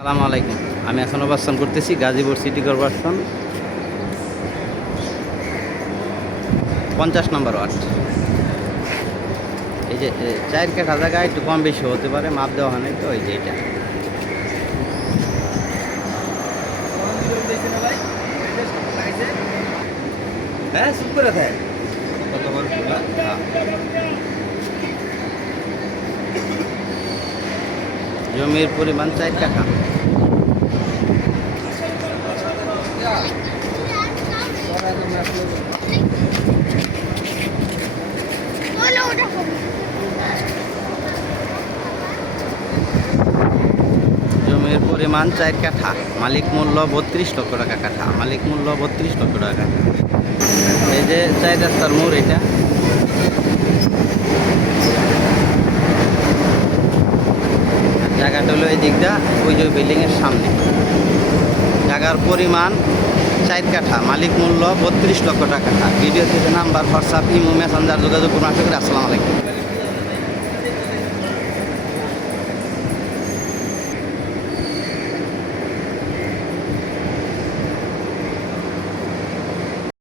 সালাম আলাইকুম। আমি এখন অবস্থান করতেছি গাজীপুর সিটি কর্পোরেশন পঞ্চাশ নম্বর ওয়ার্ড। এই যে চার কাঠা জায়গা একটু কম বেশি হতে পারে, মাপ দেওয়া হয় তো, এই যে এটা। হ্যাঁ চুপ করে থাক। জমির পরিমাণ চার কাঠা জমির পরিমাণ চার কাঠা। মালিক মূল্য বত্রিশ লক্ষ টাকা কাঠা। মালিক মূল্য বত্রিশ লক্ষ টাকা এই যে চার রাস্তার মোড় এটা। জায়গাটা হলো এই দিকটা, ওই যে বিল্ডিংয়ের সামনে। জায়গার পরিমাণ চার কাঠা, মালিক মূল্য বত্রিশ লক্ষ টাকা। ভিডিও থেকে নাম্বার হোয়াটসঅ্যাপ ইমো মেসেঞ্জার যোগাযোগ করুন। আশা করি আসসালামু আলাইকুম।